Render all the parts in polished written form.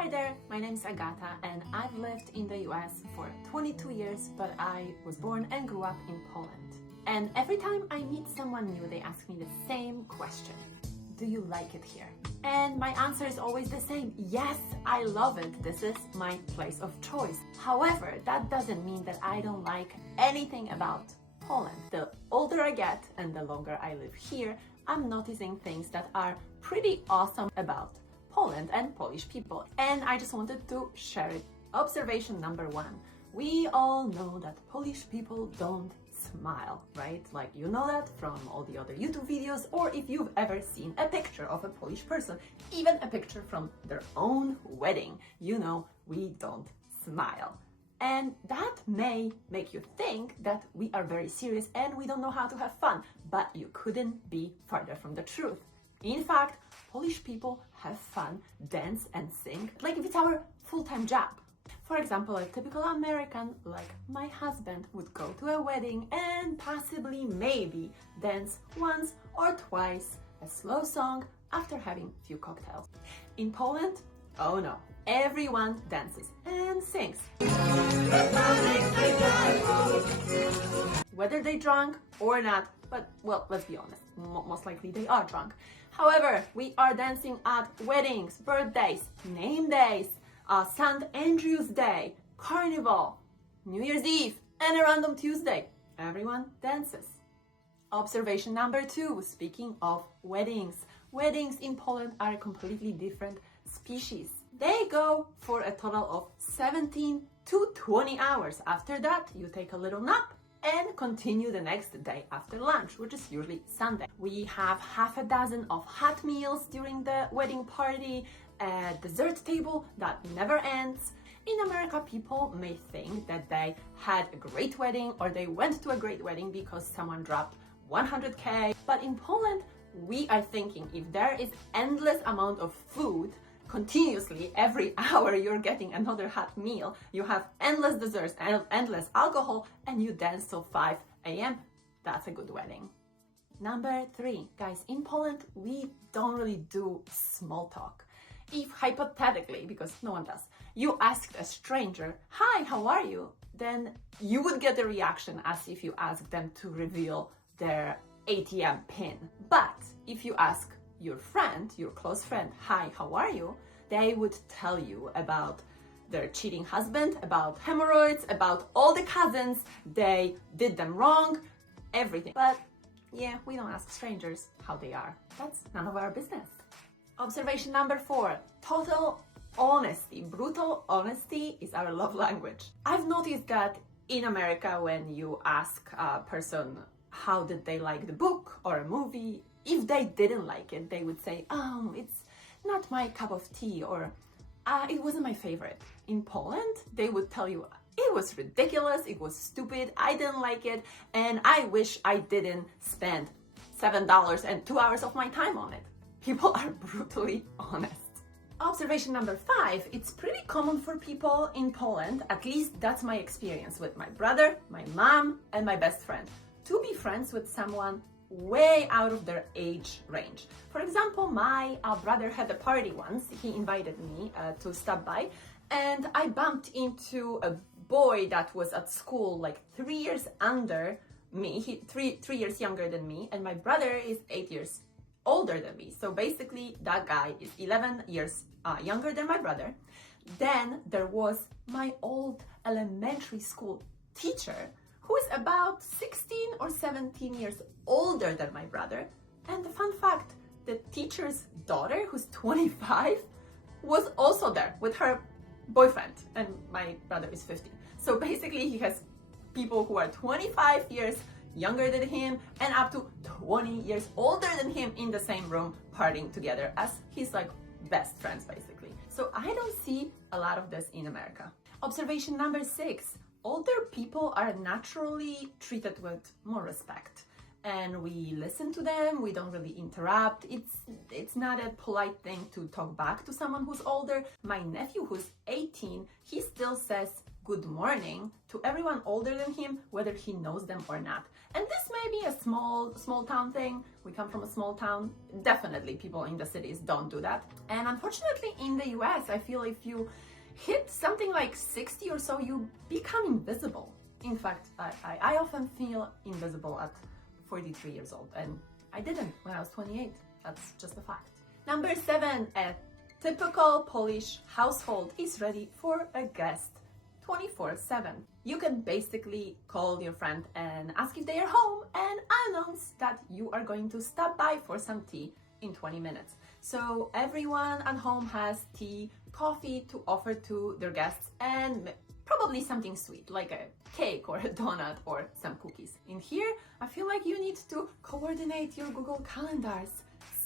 Hi there, my name is Agata and I've lived in the US for 22 years, but I was born and grew up in Poland. And every time I meet someone new, they ask me the same question. Do you like it here? And my answer is always the same. Yes, I love it. This is my place of choice. However, that doesn't mean that I don't like anything about Poland. The older I get and the longer I live here, I'm noticing things that are pretty awesome about Poland and Polish people. And I just wanted to share it. Observation number one. We all know that Polish people don't smile, right? Like, you know that from all the other YouTube videos, or if you've ever seen a picture of a Polish person, even a picture from their own wedding, you know we don't smile. And that may make you think that we are very serious and we don't know how to have fun, but you couldn't be farther from the truth. In fact, Polish people have fun, dance and sing like if it's our full-time job. For example, a typical American like my husband would go to a wedding and possibly maybe dance once or twice a slow song after having a few cocktails. In Poland, oh no, everyone dances and sings. Whether they're drunk or not, but well, let's be honest, most likely they are drunk. However, we are dancing at weddings, birthdays, name days, St. Andrew's Day, Carnival, New Year's Eve, and a random Tuesday. Everyone dances. Observation number two, speaking of weddings. Weddings in Poland are a completely different species. They go for a total of 17 to 20 hours. After that, you take a little nap and continue the next day after lunch, which is usually Sunday. We have half a dozen of hot meals during the wedding party, a dessert table that never ends. In America, people may think that they had a great wedding or they went to a great wedding because someone dropped 100K. But in Poland, we are thinking if there is endless amount of food, continuously, every hour you're getting another hot meal, you have endless desserts and endless alcohol, and you dance till 5 a.m. That's a good wedding. Number three, guys, in Poland, we don't really do small talk. If hypothetically, because no one does, you asked a stranger, "Hi, how are you?" then you would get a reaction as if you asked them to reveal their ATM PIN. But if you ask your friend, your close friend, "Hi, how are you?" they would tell you about their cheating husband, about hemorrhoids, about all the cousins, they did them wrong, everything. But yeah, we don't ask strangers how they are. That's none of our business. Observation number four, total honesty. Brutal honesty is our love language. I've noticed that in America, when you ask a person how did they like the book or a movie, if they didn't like it, they would say, it's not my cup of tea, or it wasn't my favorite. In Poland, they would tell you, it was ridiculous, it was stupid, I didn't like it, and I wish I didn't spend $7 and 2 hours of my time on it. People are brutally honest. Observation number five, it's pretty common for people in Poland, at least that's my experience with my brother, my mom, and my best friend, to be friends with someone way out of their age range. For example, my brother had a party once. He invited me to stop by, and I bumped into a boy that was at school like 3 years under me. He three years younger than me, and my brother is 8 years older than me. So basically, that guy is 11 years younger than my brother. Then there was my old elementary school teacher, who is about 16 or 17 years older than my brother. And the fun fact, the teacher's daughter, who's 25, was also there with her boyfriend, and my brother is 15. So basically he has people who are 25 years younger than him and up to 20 years older than him in the same room partying together as his like best friends basically. So I don't see a lot of this in America. Observation number six, older people are naturally treated with more respect, and we listen to them, we don't really interrupt. It's not a polite thing to talk back to someone who's older. My nephew, who's 18, he still says good morning to everyone older than him, whether he knows them or not. And this may be a small town thing. We come from a small town. Definitely people in the cities don't do that. And unfortunately in the US, I feel if you hit something like 60 or so, you become invisible. In fact, I often feel invisible at 43 years old, and I didn't when I was 28. That's just a fact. Number 7, a typical Polish household is ready for a guest 24/7. You can basically call your friend and ask if they are home and announce that you are going to stop by for some tea in 20 minutes. So everyone at home has tea, coffee to offer to their guests, and probably something sweet like a cake or a donut or some cookies. In here, I feel like you need to coordinate your Google calendars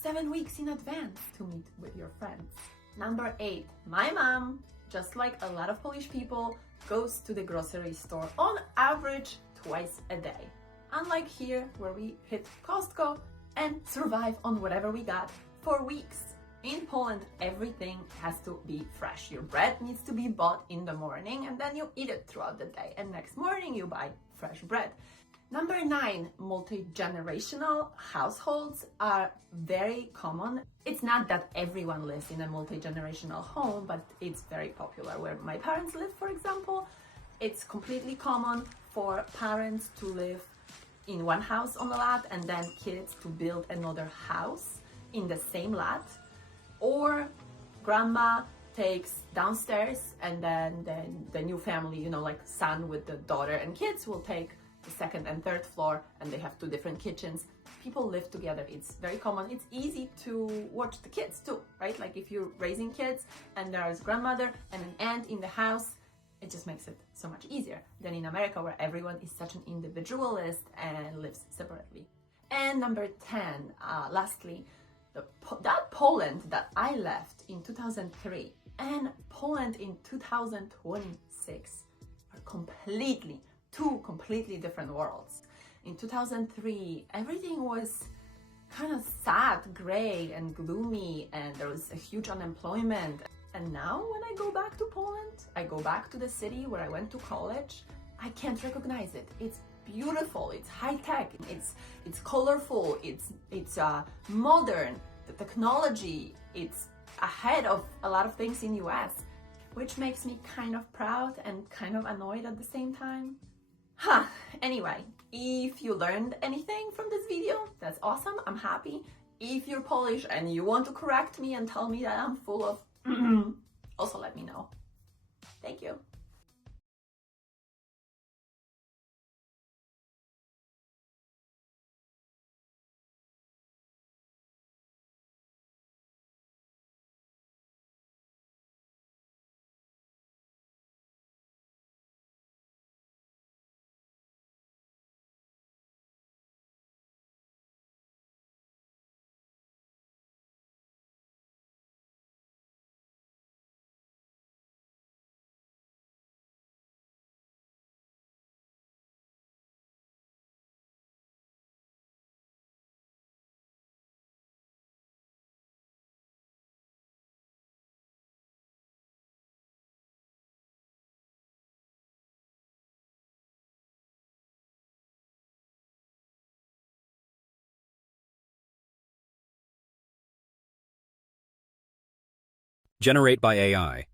7 weeks in advance to meet with your friends. Number 8, my mom, just like a lot of Polish people, goes to the grocery store on average twice a day. Unlike here, where we hit Costco and survive on whatever we got for weeks. In Poland, everything has to be fresh. Your bread needs to be bought in the morning and then you eat it throughout the day. And next morning you buy fresh bread. Number 9, multi-generational households are very common. It's not that everyone lives in a multi-generational home, but it's very popular. Where my parents live, for example, it's completely common for parents to live in one house on the lot and then kids to build another house in the same lot. Or grandma takes downstairs and then the new family, you know, like son with the daughter and kids will take the second and third floor and they have 2 different kitchens. People live together. It's very common. It's easy to watch the kids too, right? Like if you're raising kids and there's grandmother and an aunt in the house, it just makes it so much easier than in America where everyone is such an individualist and lives separately. And number 10, lastly, that Poland that I left in 2003 and Poland in 2026 are two completely different worlds. In 2003, everything was kind of sad, gray and gloomy, and there was a huge unemployment. And now when I go back to Poland, I go back to the city where I went to college, I can't recognize it. It's beautiful, it's high tech, it's colorful, it's modern, the technology, it's ahead of a lot of things in US, which makes me kind of proud and kind of annoyed at the same time. Anyway, if you learned anything from this video, that's awesome, I'm happy. If you're Polish and you want to correct me and tell me that I'm full of also let me know. Thank you. Generate by AI.